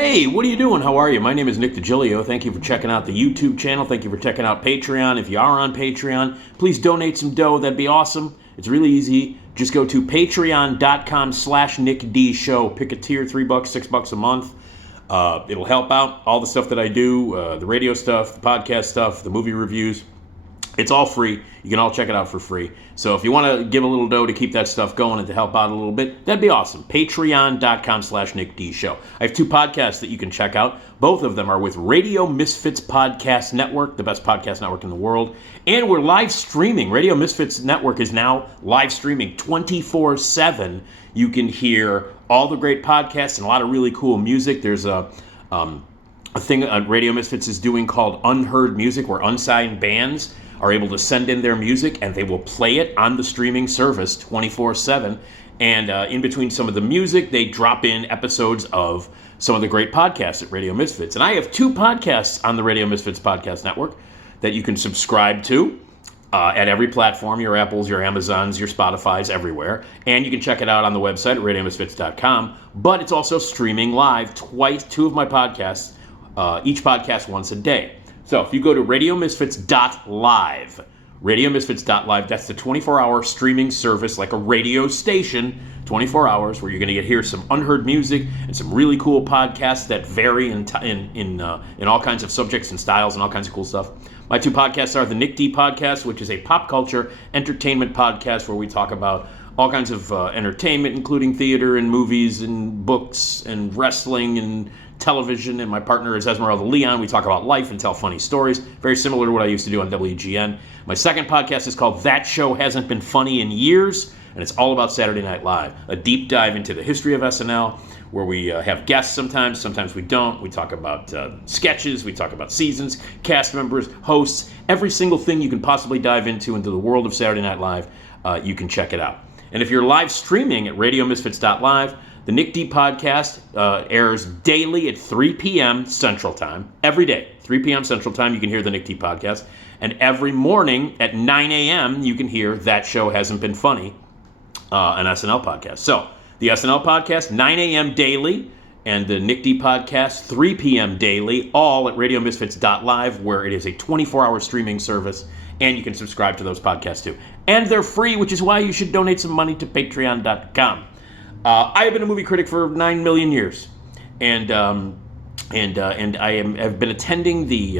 Hey, what are you doing? How are you? My name is Nick Digilio. Thank you for checking out the YouTube channel. Thank you for checking out Patreon. If you are on Patreon, please donate some dough. That'd be awesome. It's really easy. Just go to patreon.com/NickDShow. Pick a tier, $3, $6 a month. It'll help out all the stuff that I do, the radio stuff, the podcast stuff, the movie reviews. It's all free. You can all check it out for free. So if you want to give a little dough to keep that stuff going and to help out a little bit, that'd be awesome. Patreon.com/NickDShow. I have two podcasts that you can check out. Both of them are with Radio Misfits Podcast Network, the best podcast network in the world. And we're live streaming. Radio Misfits Network is now live streaming 24/7. You can hear all the great podcasts and a lot of really cool music. There's a thing Radio Misfits is doing called Unheard Music, where unsigned bands are able to send in their music and they will play it on the streaming service 24/7. And in between some of the music, they drop in episodes of some of the great podcasts at Radio Misfits. And I have two podcasts on the Radio Misfits Podcast Network that you can subscribe to at every platform, your Apples, your Amazons, your Spotifys, everywhere. And you can check it out on the website at radiomisfits.com. But it's also streaming live twice, two of my podcasts, each podcast once a day. So if you go to radiomisfits.live, radiomisfits.live, that's the 24-hour streaming service, like a radio station, 24 hours, where you're going to hear some unheard music and some really cool podcasts that vary in all kinds of subjects and styles and all kinds of cool stuff. My two podcasts are the Nick D Podcast, which is a pop culture entertainment podcast where we talk about all kinds of entertainment, including theater and movies and books and wrestling and television, and my partner is Esmeralda Leon. We talk about life and tell funny stories, very similar to what I used to do on WGN. My second podcast is called That Show Hasn't Been Funny in Years, and it's all about Saturday Night Live, a deep dive into the history of SNL, where we have guests sometimes we don't. We talk about sketches, we talk about seasons, cast members, hosts, every single thing you can possibly dive into the world of Saturday Night Live. You can check it out. And if you're live streaming at radiomisfits.live, the Nick D Podcast airs daily at 3 p.m. Central Time. Every day, 3 p.m. Central Time, you can hear the Nick D Podcast. And every morning at 9 a.m., you can hear That Show Hasn't Been Funny, an SNL podcast. So the SNL Podcast, 9 a.m. daily, and the Nick D Podcast, 3 p.m. daily, all at radiomisfits.live, where it is a 24-hour streaming service, and you can subscribe to those podcasts too. And they're free, which is why you should donate some money to patreon.com. I have been a movie critic for 9 million years, and I have been attending the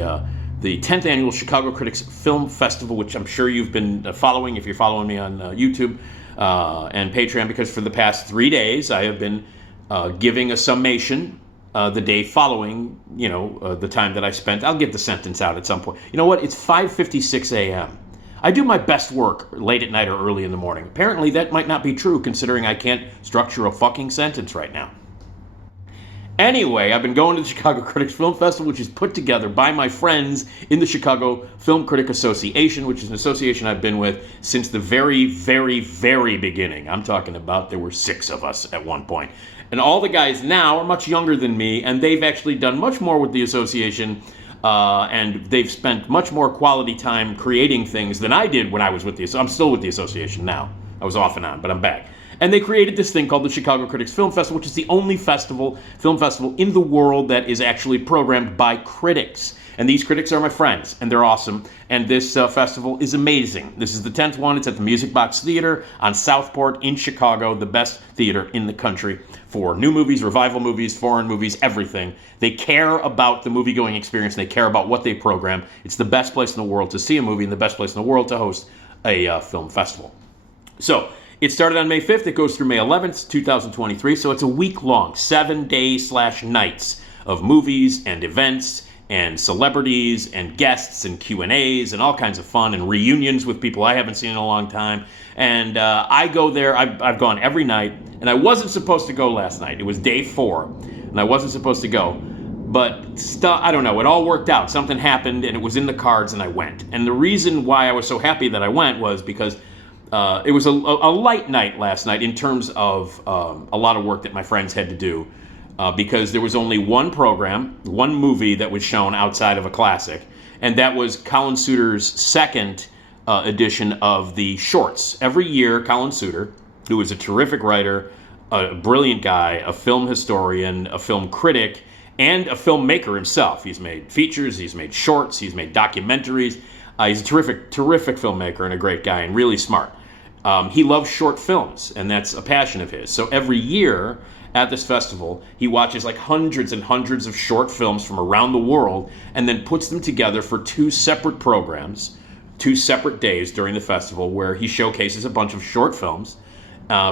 10th annual Chicago Critics Film Festival, which I'm sure you've been following if you're following me on YouTube and Patreon, because for the past 3 days I have been giving a summation the day following, the time that I spent. I'll get the sentence out at some point. You know what? It's 5:56 a.m. I do my best work late at night or early in the morning. Apparently, that might not be true, considering I can't structure a fucking sentence right now. Anyway, I've been going to the Chicago Critics Film Festival, which is put together by my friends in the Chicago Film Critic Association, which is an association I've been with since the very, very, very beginning. I'm talking about there were 6 of us at one point. And all the guys now are much younger than me, and they've actually done much more with the association, and they've spent much more quality time creating things than I did when I was with the association. I'm still with the association now. I was off and on, but I'm back. And they created this thing called the Chicago Critics Film Festival, which is the only film festival in the world that is actually programmed by critics. And these critics are my friends, and they're awesome. And this festival is amazing. This is the 10th one. It's at the Music Box Theater on Southport in Chicago, the best theater in the country for new movies, revival movies, foreign movies, everything. They care about the movie-going experience, and they care about what they program. It's the best place in the world to see a movie and the best place in the world to host a film festival. So it started on May 5th. It goes through May 11th, 2023. So it's a week-long, 7 days/nights of movies and events and celebrities and guests and Q&As and all kinds of fun and reunions with people I haven't seen in a long time. And I go there. I've gone every night, and I wasn't supposed to go last night. It was day 4, and I wasn't supposed to go. But I don't know, it all worked out. Something happened, and it was in the cards, and I went. And the reason why I was so happy that I went was because it was a light night last night in terms of a lot of work that my friends had to do. Because there was only one program, one movie that was shown outside of a classic, and that was Colin Suter's second edition of the shorts. Every year, Colin Suter, who is a terrific writer, a brilliant guy, a film historian, a film critic, and a filmmaker himself. He's made features, he's made shorts, he's made documentaries. He's a terrific filmmaker and a great guy and really smart. He loves short films, and that's a passion of his. So every year at this festival, he watches like hundreds and hundreds of short films from around the world and then puts them together for 2 separate programs, 2 separate days during the festival where he showcases a bunch of short films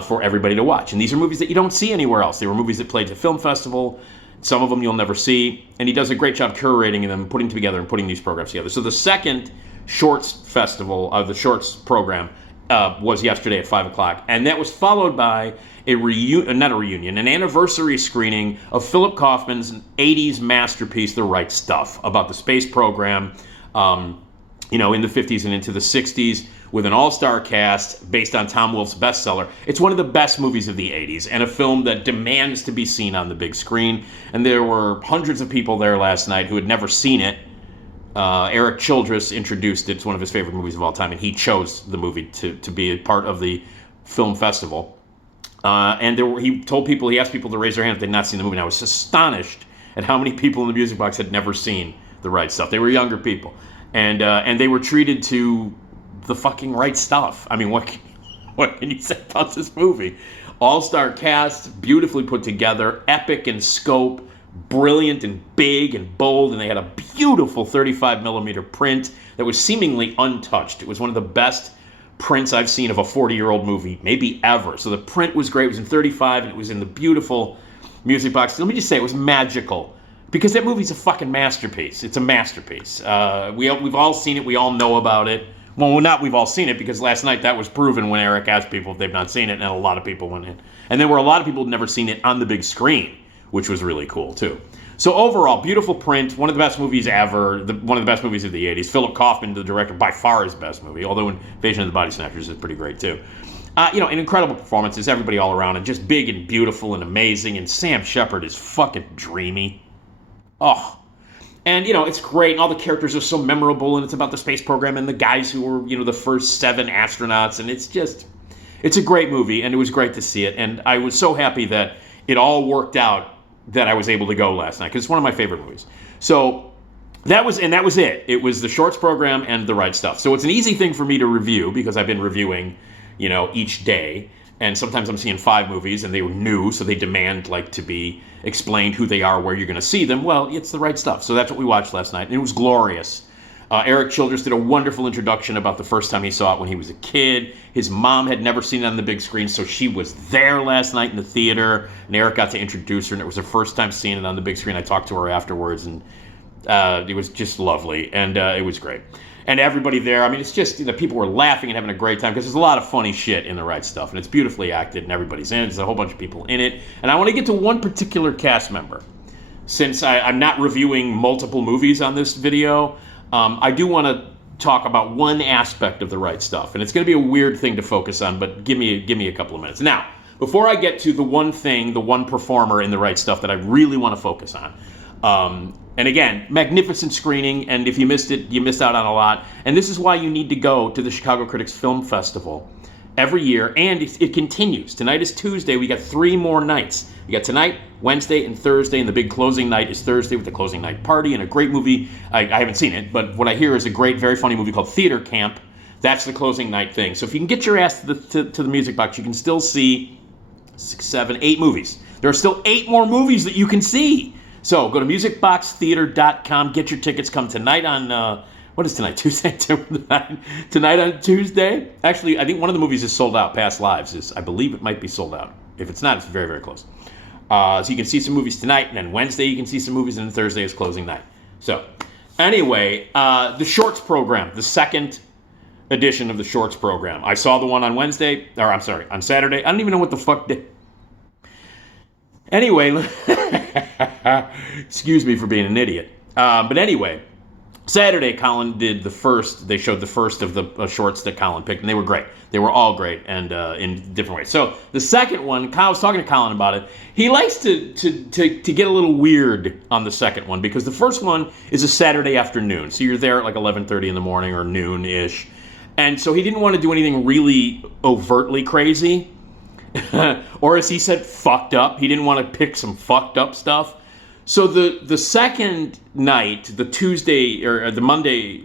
for everybody to watch. And these are movies that you don't see anywhere else. They were movies that played at the film festival. Some of them you'll never see. And he does a great job curating them, putting together and putting these programs together. So the second Shorts Festival of the Shorts Program was yesterday at 5 o'clock. And that was followed by an anniversary screening of Philip Kaufman's 80s masterpiece, The Right Stuff, about the space program, in the 50s and into the 60s, with an all-star cast based on Tom Wolfe's bestseller. It's one of the best movies of the 80s and a film that demands to be seen on the big screen. And there were hundreds of people there last night who had never seen it. Eric Childress introduced it. It's one of his favorite movies of all time, and he chose the movie to be a part of the film festival. He asked people to raise their hand if they'd not seen the movie. And I was astonished at how many people in the music box had never seen The Right Stuff. They were younger people. And they were treated to the fucking right stuff. I mean, what can you say about this movie? All-star cast, beautifully put together, epic in scope, brilliant and big and bold, and they had a beautiful 35 millimeter print that was seemingly untouched. It was one of the best prints I've seen of a 40-year-old movie, maybe ever. So the print was great. It was in 35, and it was in the beautiful music box. Let me just say, it was magical. Because that movie's a fucking masterpiece. It's a masterpiece. We've all seen it. We all know about it. Well, not we've all seen it, because last night that was proven when Eric asked people if they've not seen it, and a lot of people went in. And there were a lot of people who'd never seen it on the big screen, which was really cool, too. So overall, beautiful print, one of the best movies ever, one of the best movies of the 80s. Philip Kaufman, the director, by far his best movie, although Invasion of the Body Snatchers is pretty great, too. An incredible performances, everybody all around, and just big and beautiful and amazing, and Sam Shepard is fucking dreamy. Oh, and, it's great, and all the characters are so memorable, and it's about the space program and the guys who were, the first 7 astronauts, and it's a great movie, and it was great to see it, and I was so happy that it all worked out that I was able to go last night, because it's one of my favorite movies. So that was it. It was the Shorts Program and The Right Stuff. So it's an easy thing for me to review, because I've been reviewing, each day, and sometimes I'm seeing 5 movies, and they were new, so they demand, to be explained who they are, where you're going to see them. Well, it's The Right Stuff. So that's what we watched last night, and it was glorious. Eric Childress did a wonderful introduction about the first time he saw it when he was a kid. His mom had never seen it on the big screen, so she was there last night in the theater, and Eric got to introduce her, and it was her first time seeing it on the big screen. I talked to her afterwards, and it was just lovely, and it was great. And everybody there, it's just, people were laughing and having a great time, because there's a lot of funny shit in The Right Stuff, and it's beautifully acted, and everybody's in it. There's a whole bunch of people in it. And I want to get to one particular cast member. Since I'm not reviewing multiple movies on this video, I do want to talk about one aspect of The Right Stuff. And it's going to be a weird thing to focus on, but give me a couple of minutes. Now, before I get to the one performer in The Right Stuff that I really want to focus on, and again, magnificent screening, and if you missed it, you missed out on a lot. And this is why you need to go to the Chicago Critics Film Festival every year, and it continues. Tonight is Tuesday. We got 3 more nights. We got tonight, Wednesday, and Thursday, and the big closing night is Thursday with the closing night party and a great movie. I haven't seen it, but what I hear is a great, very funny movie called Theater Camp. That's the closing night thing. So if you can get your ass to the music box, you can still see 6, 7, 8 movies. There are still 8 more movies that you can see. So go to musicboxtheater.com, get your tickets. Come tonight on, what is tonight? Tuesday? Tonight on Tuesday? Actually, I think one of the movies is sold out. Past Lives I believe it might be sold out. If it's not, it's very, very close. So you can see some movies tonight, and then Wednesday you can see some movies, and then Thursday is closing night. So anyway, the Shorts Program, the second edition of the Shorts Program. I saw the one on on Saturday. I don't even know what the fuck day. Anyway, excuse me for being an idiot. But anyway, Saturday, Colin did they showed the first of the shorts that Colin picked, and they were great. They were all great, and in different ways. So the second one, I was talking to Colin about it. He likes to get a little weird on the second one, because the first one is a Saturday afternoon. So you're there at like 11:30 in the morning or noon-ish. And so he didn't want to do anything really overtly crazy. Or as he said, fucked up. He didn't want to pick some fucked up stuff. So the second night, the Tuesday or the Monday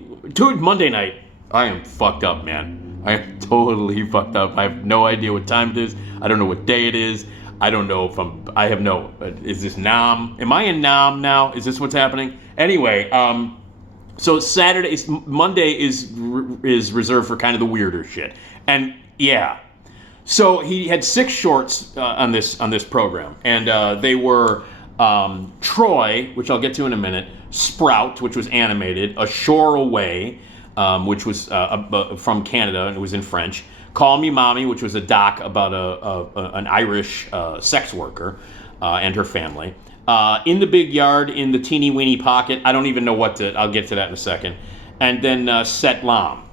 night, I am fucked up, man. I am totally fucked up. I have no idea what time it is. I don't know what day it is. I don't know if is this Nam? Am I in Nam now? Is this what's happening? Anyway, so Monday is reserved for kind of the weirder shit. And yeah, so he had 6 shorts on this program, and they were Troy, which I'll get to in a minute, Sprout, which was animated, A Shore Away, which was from Canada and it was in French, Call Me Mommy, which was a doc about an Irish sex worker and her family, In the Big Yard, In the Teeny Weeny Pocket, I don't even know I'll get to that in a second, and then Set Lam.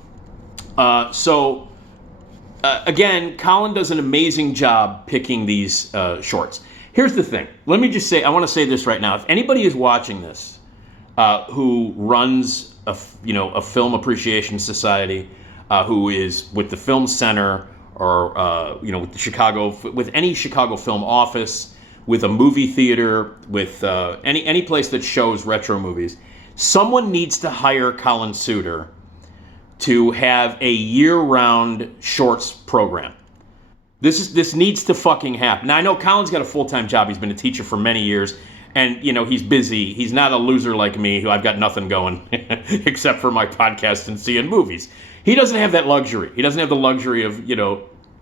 Again, Colin does an amazing job picking these shorts. Here's the thing. Let me just say, I want to say this right now. If anybody is watching this who runs a film appreciation society, who is with the Film Center or with any Chicago film office, with a movie theater, with any place that shows retro movies, someone needs to hire Colin Suter to have a year-round shorts program. This needs to fucking happen. Now, I know Colin's got a full-time job. He's been a teacher for many years, and, he's busy. He's not a loser like me, who I've got nothing going except for my podcast and seeing movies. He doesn't have that luxury. He doesn't have the luxury of,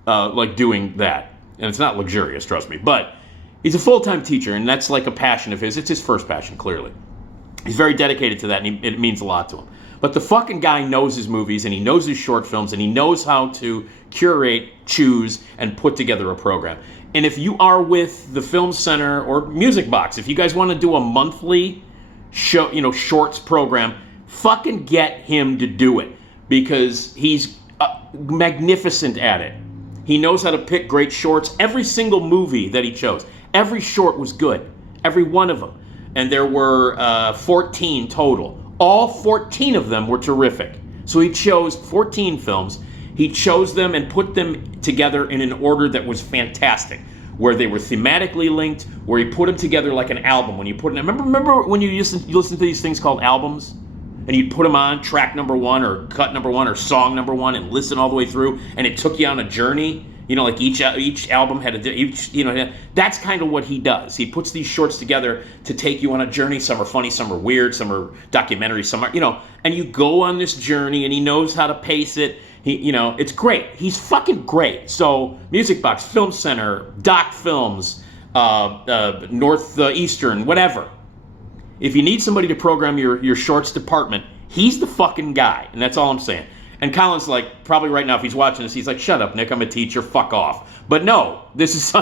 like doing that. And it's not luxurious, trust me. But he's a full-time teacher, and that's like a passion of his. It's his first passion, clearly. He's very dedicated to that, and it means a lot to him. But the fucking guy knows his movies, and he knows his short films, and he knows how to curate, choose, and put together a program. And if you are with the Film Center or Music Box, if you guys want to do a monthly show, shorts program, fucking get him to do it, because he's magnificent at it. He knows how to pick great shorts. Every single movie that he chose, every short was good, every one of them. And there were 14 total. All 14 of them were terrific. So he chose 14 films. He chose them and put them together in an order that was fantastic, where they were thematically linked, where he put them together like an album. When you put them, remember when you listen to these things called albums, and you'd put them on track number 1 or cut number 1 or song number 1 and listen all the way through, and it took you on a journey. Like each album had that's kind of what he does. He puts these shorts together to take you on a journey. Some are funny, some are weird, some are documentaries, some are, and you go on this journey, and he knows how to pace it. It's great. He's fucking great. So Music Box, Film Center, Doc Films, Northeastern, whatever. If you need somebody to program your shorts department, he's the fucking guy, and that's all I'm saying. And Colin's like, probably right now, if he's watching this, he's like, shut up, Nick, I'm a teacher, fuck off. But no, this is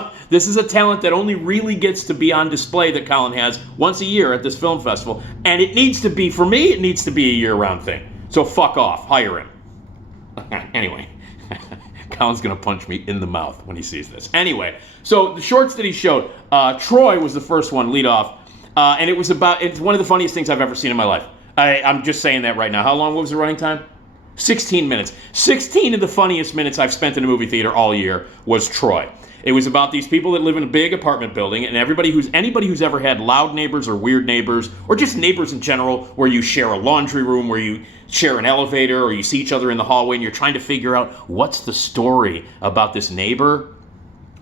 a talent that only really gets to be on display that Colin has once a year at this film festival. And it needs to be, for me, it needs to be a year-round thing. So fuck off, hire him. Anyway, Colin's going to punch me in the mouth when he sees this. Anyway, so the shorts that he showed, Troy was the first one, lead off. And it's one of the funniest things I've ever seen in my life. I'm just saying that right now. How long was the running time? 16 minutes. 16 of the funniest minutes I've spent in a movie theater all year was Troy. It was about these people that live in a big apartment building, and anybody who's ever had loud neighbors or weird neighbors, or just neighbors in general, where you share a laundry room, where you share an elevator, or you see each other in the hallway, and you're trying to figure out what's the story about this neighbor.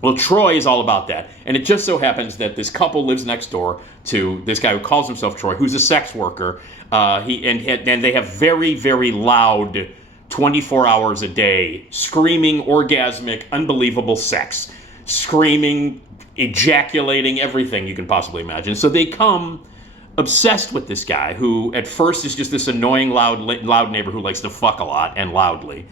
Well, Troy is all about that. And it just so happens that this couple lives next door to this guy who calls himself Troy, who's a sex worker. And they have very, very loud, 24 hours a day, screaming, orgasmic, unbelievable sex. Screaming, ejaculating, everything you can possibly imagine. So they come obsessed with this guy, who at first is just this annoying, loud neighbor who likes to fuck a lot and loudly.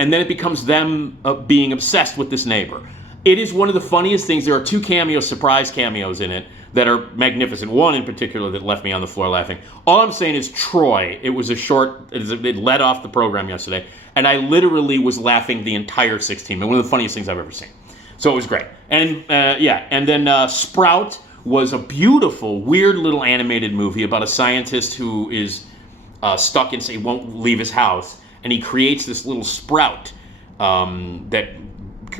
And then it becomes them being obsessed with this neighbor. It is one of the funniest things. There are 2 surprise cameos in it that are magnificent. One in particular that left me on the floor laughing. All I'm saying is Troy. It was it led off the program yesterday, and I literally was laughing the entire 16 minutes. One of the funniest things I've ever seen. So it was great. And and then Sprout was a beautiful, weird little animated movie about a scientist who is stuck in, he won't leave his house, and he creates this little sprout that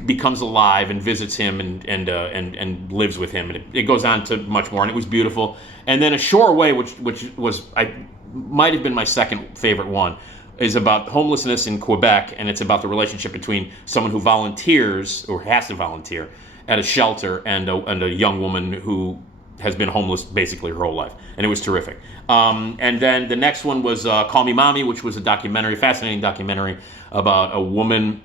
becomes alive and visits him and lives with him, and it goes on to much more, and it was beautiful. And then A Shore Away, which was might have been my second favorite one, is about homelessness in Quebec, and it's about the relationship between someone who volunteers or has to volunteer at a shelter and a young woman who has been homeless basically her whole life, and it was terrific. And then the next one was Call Me Mommy, which was a fascinating documentary about a woman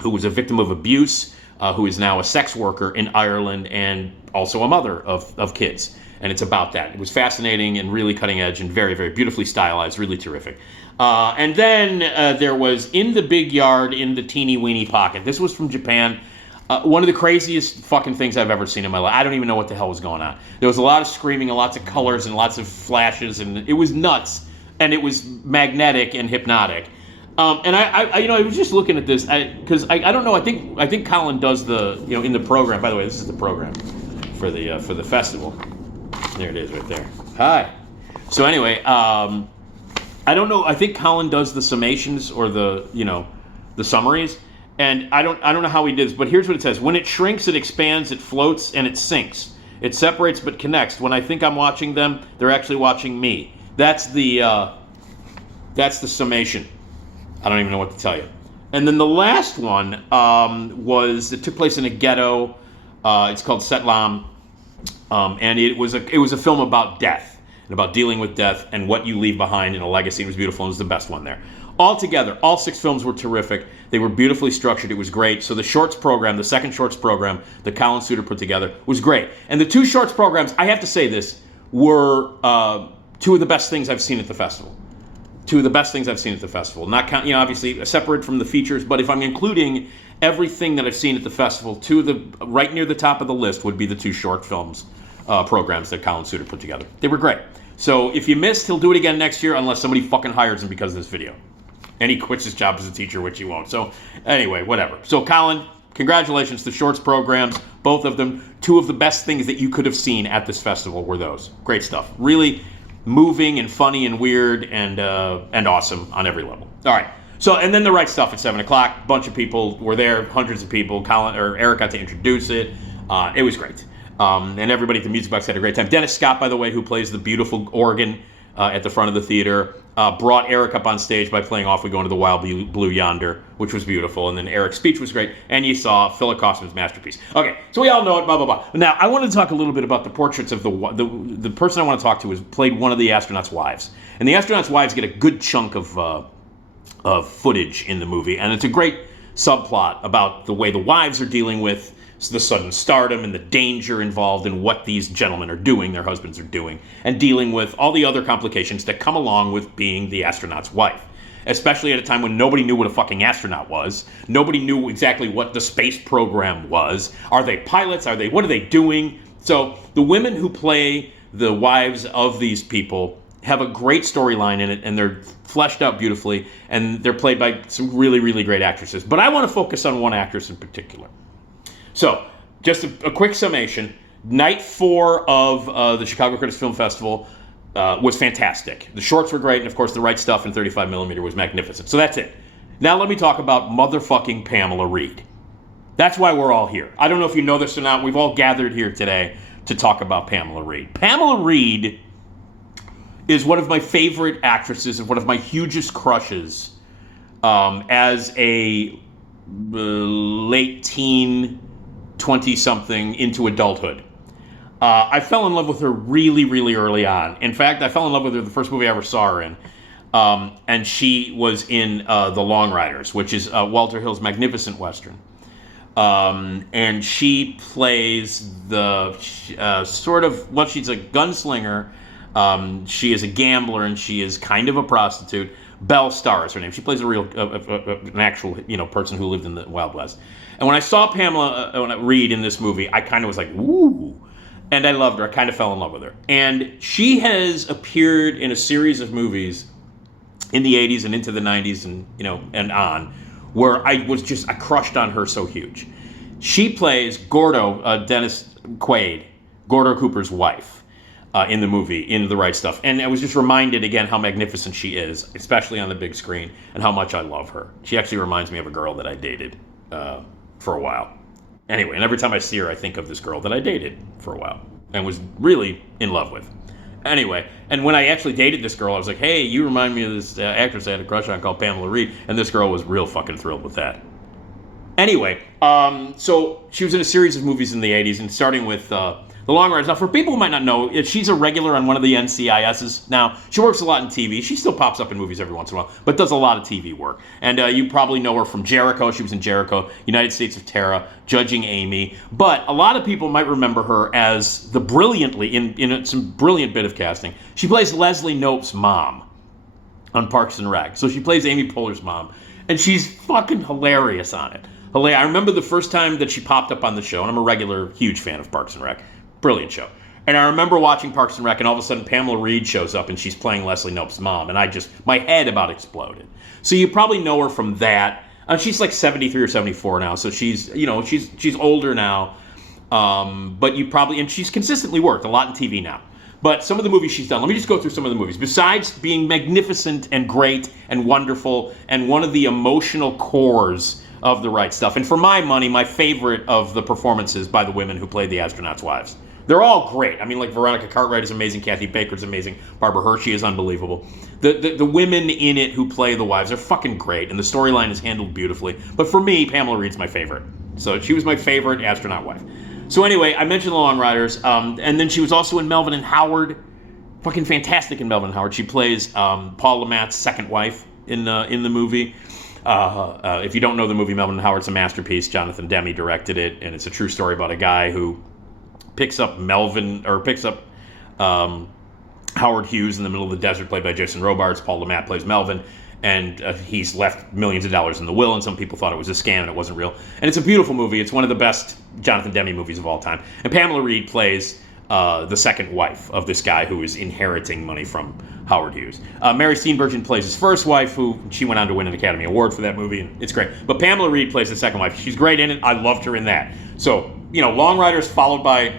who was a victim of abuse, who is now a sex worker in Ireland and also a mother of kids. And it's about that. It was fascinating and really cutting edge and very, very beautifully stylized, really terrific. And then there was In the Big Yard, in the Teeny Weeny Pocket. This was from Japan. One of the craziest fucking things I've ever seen in my life. I don't even know what the hell was going on. There was a lot of screaming and lots of colors and lots of flashes, and it was nuts, and it was magnetic and hypnotic. And I was just looking at this because I don't know. I think Colin does the in the program. By the way, this is the program for the festival. There it is, right there. Hi. So anyway, I don't know. I think Colin does the summations or the summaries. And I don't know how he did this, but here's what it says. When it shrinks, it expands, it floats, and it sinks. It separates but connects. When I think I'm watching them, they're actually watching me. That's the summation. I don't even know what to tell you. And then the last one it took place in a ghetto. It's called Setlam. And it was a film about death and about dealing with death and what you leave behind in a legacy. It was beautiful. It was the best one there. Altogether, all 6 films were terrific. They were beautifully structured. It was great. So the shorts program, the second shorts program that Colin Suter put together was great. And the 2 shorts programs, I have to say this, were 2 of the best things I've seen at the festival. 2 of the best things I've seen at the festival. Not count, obviously separate from the features, but if I'm including everything that I've seen at the festival, 2 of the right near the top of the list would be the 2 short films programs that Colin Suter put together. They were great. So if you missed, he'll do it again next year unless somebody fucking hires him because of this video. And he quits his job as a teacher, which he won't. So anyway, whatever. So Colin, congratulations. The shorts programs, both of them, 2 of the best things that you could have seen at this festival were those. Great stuff. Really moving and funny and weird and awesome on every level. All right. So, and then The Right Stuff at 7 o'clock. A bunch of people were there, hundreds of people. Eric got to introduce it. It was great. And everybody at the Music Box had a great time. Dennis Scott, by the way, who plays the beautiful organ at the front of the theater, brought Eric up on stage by playing Off We Go Into the Wild Blue Yonder, which was beautiful. And then Eric's speech was great. And you saw Philip Kaufman's masterpiece. Okay, so we all know it, blah, blah, blah. Now, I want to talk a little bit about the portraits of the person I want to talk to is played one of the astronauts' wives. And the astronauts' wives get a good chunk of footage in the movie. And it's a great subplot about the way the wives are dealing with the sudden stardom and the danger involved in what these gentlemen are doing, their husbands are doing, and dealing with all the other complications that come along with being the astronaut's wife. Especially at a time when nobody knew what a fucking astronaut was. Nobody knew exactly what the space program was. Are they pilots? What are they doing? So the women who play the wives of these people have a great storyline in it, and they're fleshed out beautifully, and they're played by some really, really great actresses. But I want to focus on one actress in particular. So, just a quick summation. Night 4 of the Chicago Critics Film Festival was fantastic. The shorts were great, and of course The Right Stuff in 35mm was magnificent. So that's it. Now let me talk about motherfucking Pamela Reed. That's why we're all here. I don't know if you know this or not. We've all gathered here today to talk about Pamela Reed. Pamela Reed is one of my favorite actresses and one of my hugest crushes as a late teen, 20-something into adulthood. I fell in love with her really, really early on. In fact, I fell in love with her the first movie I ever saw her in. And she was in The Long Riders, which is Walter Hill's magnificent Western. And she plays the she's a gunslinger. She is a gambler, and she is kind of a prostitute. Belle Starr is her name. She plays an actual person who lived in the Wild West. And when I saw Pamela Reed in this movie, I kind of was like, ooh. And I loved her. I kind of fell in love with her. And she has appeared in a series of movies in the 80s and into the 90s and on, where I crushed on her so huge. She plays Gordo, Dennis Quaid, Gordo Cooper's wife, in the movie, in The Right Stuff. And I was just reminded again how magnificent she is, especially on the big screen, and how much I love her. She actually reminds me of a girl that I dated for a while. Anyway, and every time I see her, I think of this girl that I dated for a while and was really in love with. Anyway, and when I actually dated this girl, I was like, hey, you remind me of this actress I had a crush on called Pamela Reed, and this girl was real fucking thrilled with that. Anyway, so she was in a series of movies in the 80s, and starting with The Long Riders. Now, for people who might not know, she's a regular on one of the NCISs. Now, she works a lot in TV. She still pops up in movies every once in a while, but does a lot of TV work. And you probably know her from Jericho. She was in Jericho, United States of Terror, Judging Amy. But a lot of people might remember her as the brilliantly, in some brilliant bit of casting. She plays Leslie Knope's mom on Parks and Rec. So she plays Amy Poehler's mom. And she's fucking hilarious on it. I remember the first time that she popped up on the show, and I'm a regular, huge fan of Parks and Rec. Brilliant show. And I remember watching Parks and Rec, and all of a sudden Pamela Reed shows up, and she's playing Leslie Knope's mom, and my head about exploded. So you probably know her from that. She's like 73 or 74 now, so she's older now. But and she's consistently worked a lot in TV now. But some of the movies she's done, let me just go through some of the movies. Besides being magnificent and great and wonderful and one of the emotional cores of The Right Stuff, and for my money, my favorite of the performances by the women who played the astronauts' wives. They're all great. I mean, like Veronica Cartwright is amazing, Kathy Baker's amazing, Barbara Hershey is unbelievable. The women in it who play the wives are fucking great, and the storyline is handled beautifully. But for me, Pamela Reed's my favorite. So she was my favorite astronaut wife. So anyway, I mentioned The Long Riders, and then she was also in Melvin and Howard. Fucking fantastic in Melvin and Howard. She plays Paul Le Mat's second wife in the movie. If you don't know the movie Melvin and Howard, it's a masterpiece. Jonathan Demme directed it, and it's a true story about a guy who picks up Howard Hughes in the middle of the desert, played by Jason Robards. Paul Le Mat plays Melvin, and he's left millions of dollars in the will, and some people thought it was a scam and it wasn't real. And it's a beautiful movie. It's one of the best Jonathan Demme movies of all time. And Pamela Reed plays the second wife of this guy who is inheriting money from Howard Hughes. Mary Steenburgen plays his first wife, who she went on to win an Academy Award for that movie, and it's great. But Pamela Reed plays the second wife. She's great in it. I loved her in that. So, Long Riders followed by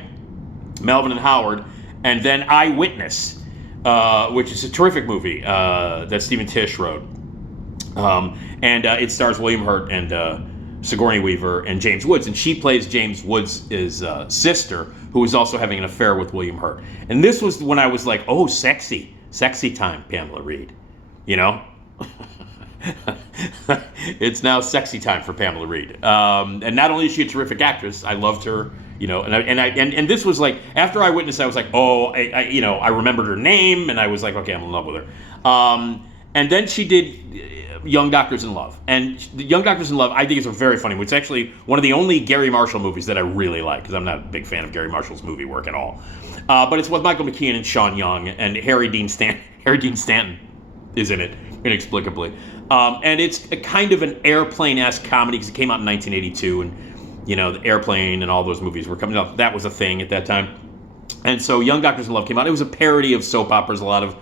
Melvin and Howard, and then Eyewitness, which is a terrific movie that Stephen Tisch wrote. And it stars William Hurt and Sigourney Weaver and James Woods, and she plays James Woods' sister, who is also having an affair with William Hurt. And this was when I was like, oh, sexy time, Pamela Reed, It's now sexy time for Pamela Reed. And not only is she a terrific actress, I loved her, and this was like, after Eyewitness, I was like, oh, I remembered her name, and I was like, okay, I'm in love with her. And then she did Young Doctors in Love. And Young Doctors in Love, I think, is a very funny movie. It's actually one of the only Gary Marshall movies that I really like, because I'm not a big fan of Gary Marshall's movie work at all. But it's with Michael McKean and Sean Young, and Harry Dean Stanton is in it, inexplicably. And it's a kind of an Airplane-esque comedy, because it came out in 1982, and, the Airplane and all those movies were coming out. That was a thing at that time. And so Young Doctors in Love came out. It was a parody of soap operas. A lot of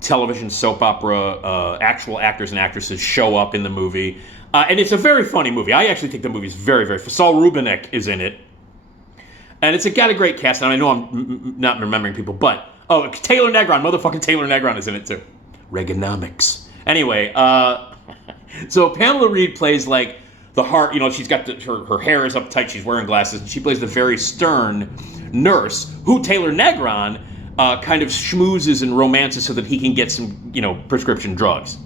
television soap opera actual actors and actresses show up in the movie. And it's a very funny movie. I actually think the movie is very, very... Saul Rubinek is in it. And it's got a great cast. And I know I'm not remembering people, but... Oh, Taylor Negron. Motherfucking Taylor Negron is in it, too. Reaganomics. Anyway, so Pamela Reed plays, like, the heart... she's got... her hair is uptight. She's wearing glasses. And she plays the very stern nurse, who Taylor Negron... kind of schmoozes and romances so that he can get some, prescription drugs.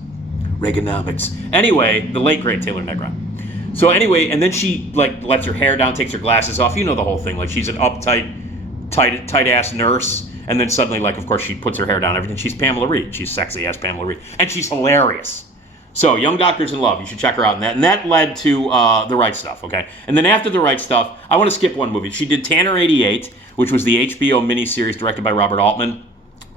Reaganomics. Anyway, the late, great Taylor Negron. So anyway, and then she, lets her hair down, takes her glasses off. You know the whole thing. Like, she's an uptight, tight-ass nurse. And then suddenly, of course, she puts her hair down and everything. She's Pamela Reed. She's sexy-ass Pamela Reed. And she's hilarious. So, Young Doctors in Love. You should check her out in that. And that led to The Right Stuff, okay? And then after The Right Stuff, I want to skip one movie. She did Tanner 88, which was the HBO miniseries directed by Robert Altman,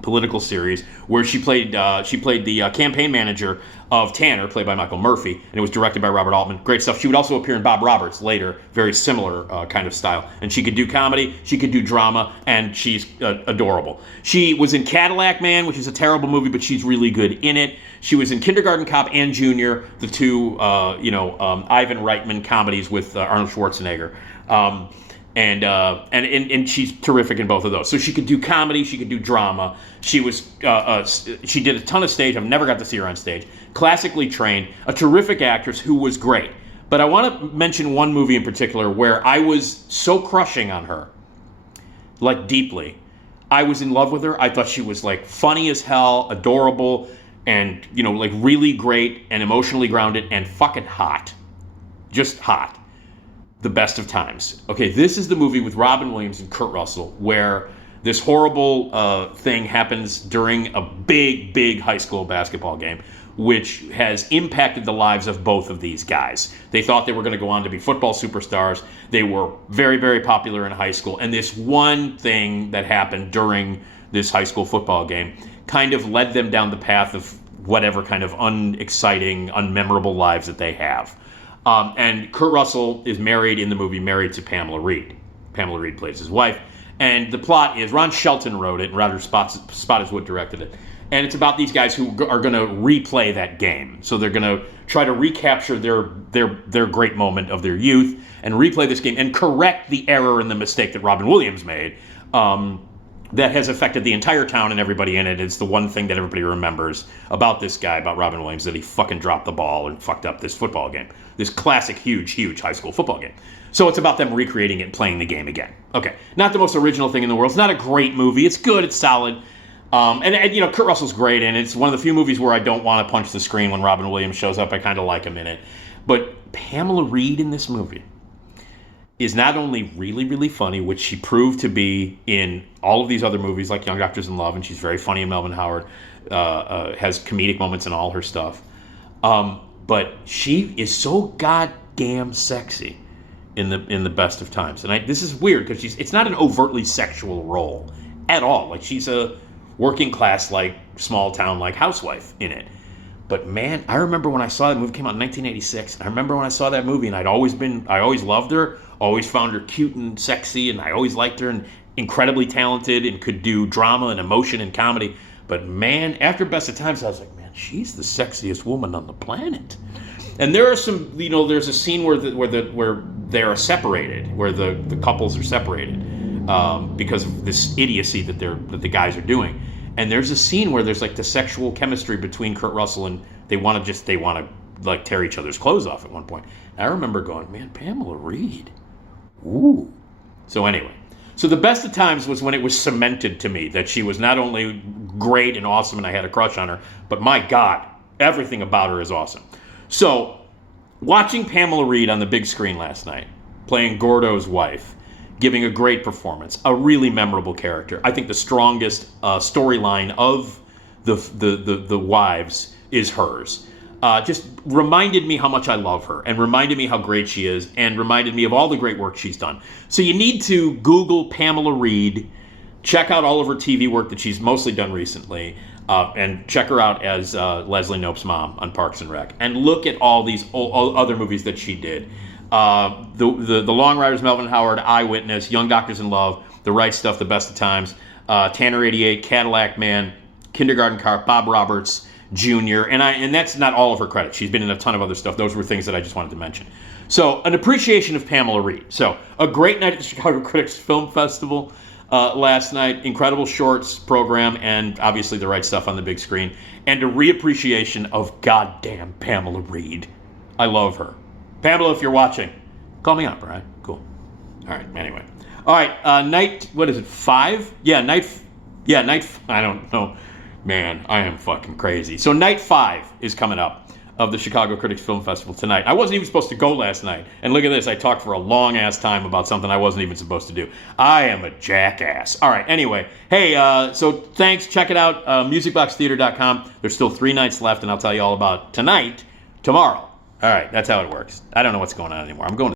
political series, where she played the campaign manager of Tanner, played by Michael Murphy, and it was directed by Robert Altman. Great stuff. She would also appear in Bob Roberts later, very similar kind of style. And she could do comedy, she could do drama, and she's adorable. She was in Cadillac Man, which is a terrible movie, but she's really good in it. She was in Kindergarten Cop and Junior, the two, Ivan Reitman comedies with Arnold Schwarzenegger. And she's terrific in both of those. So she could do comedy, she could do drama. She did a ton of stage. I've never got to see her on stage. Classically trained, a terrific actress who was great. But I want to mention one movie in particular where I was so crushing on her, like deeply. I was in love with her. I thought she was like funny as hell, adorable, and, you know, like really great and emotionally grounded and fucking hot. Just hot. The Best of Times. Okay, this is the movie with Robin Williams and Kurt Russell where this horrible thing happens during a big, big high school basketball game, which has impacted the lives of both of these guys. They thought they were going to go on to be football superstars. They were very, very popular in high school. And this one thing that happened during this high school football game kind of led them down the path of whatever kind of unexciting, unmemorable lives that they have. And Kurt Russell is married in the movie, married to Pamela Reed. Pamela Reed plays his wife. And the plot is, Ron Shelton wrote it, and Roger Spottiswoode directed it. And it's about these guys who are going to replay that game. So they're going to try to recapture their great moment of their youth and replay this game and correct the error and the mistake that Robin Williams made that has affected the entire town and everybody in it. It's the one thing that everybody remembers about this guy, about Robin Williams, that he fucking dropped the ball and fucked up this football game. This classic, huge, huge high school football game. So it's about them recreating it and playing the game again. Okay, not the most original thing in the world. It's not a great movie. It's good. It's solid. And you know, Kurt Russell's great, and it's one of the few movies where I don't want to punch the screen when Robin Williams shows up. I kind of like him in it. But Pamela Reed in this movie is not only really, really funny, which she proved to be in all of these other movies like Young Doctors in Love, and she's very funny in Melvin Howard, has comedic moments in all her stuff. But she is so goddamn sexy in the Best of Times. And this is weird because it's not an overtly sexual role at all. Like, she's a working class, like, small town, like, housewife in it. But man, I remember when I saw that movie, came out in 1986. I remember when I saw that movie, and I always loved her, always found her cute and sexy, and I always liked her, and incredibly talented, and could do drama and emotion and comedy. But man, after Best of Times, I was like, man, she's the sexiest woman on the planet. And there are some, you know, there's a scene where they are separated, where the couples are separated because of this idiocy that the guys are doing. And there's a scene where there's like the sexual chemistry between Kurt Russell, and they want to like tear each other's clothes off at one point. And I remember going, man, Pamela Reed, ooh. So anyway, so The Best of Times was when it was cemented to me that she was not only great and awesome, and I had a crush on her, but my God, everything about her is awesome. So, watching Pamela Reed on the big screen last night, playing Gordo's wife, giving a great performance, a really memorable character. I think the strongest storyline of the wives is hers. Just reminded me how much I love her, and reminded me how great she is, and reminded me of all the great work she's done. So you need to Google Pamela Reed, check out all of her TV work that she's mostly done recently, and check her out as Leslie Knope's mom on Parks and Rec, and look at all these other movies that she did. The Long Riders, Melvin Howard, Eyewitness, Young Doctors in Love, The Right Stuff, The Best of Times, Tanner 88, Cadillac Man, Kindergarten Cop, Bob Roberts Jr., and that's not all of her credit. She's been in a ton of other stuff. Those were things that I just wanted to mention. So, an appreciation of Pamela Reed. So, a great night at the Chicago Critics Film Festival last night. Incredible shorts program, and obviously The Right Stuff on the big screen. And a reappreciation of goddamn Pamela Reed. I love her. Pamela, if you're watching, call me up, all right? Cool. All right, anyway. All right, night, what is it, 5? Night, I don't know. Man, I am fucking crazy. So night 5 is coming up of the Chicago Critics Film Festival tonight. I wasn't even supposed to go last night. And look at this, I talked for a long-ass time about something I wasn't even supposed to do. I am a jackass. All right, anyway. Hey, so thanks. Check it out, musicboxtheater.com. There's still 3 nights left, and I'll tell you all about tonight, tomorrow. All right, that's how it works. I don't know what's going on anymore. I'm going to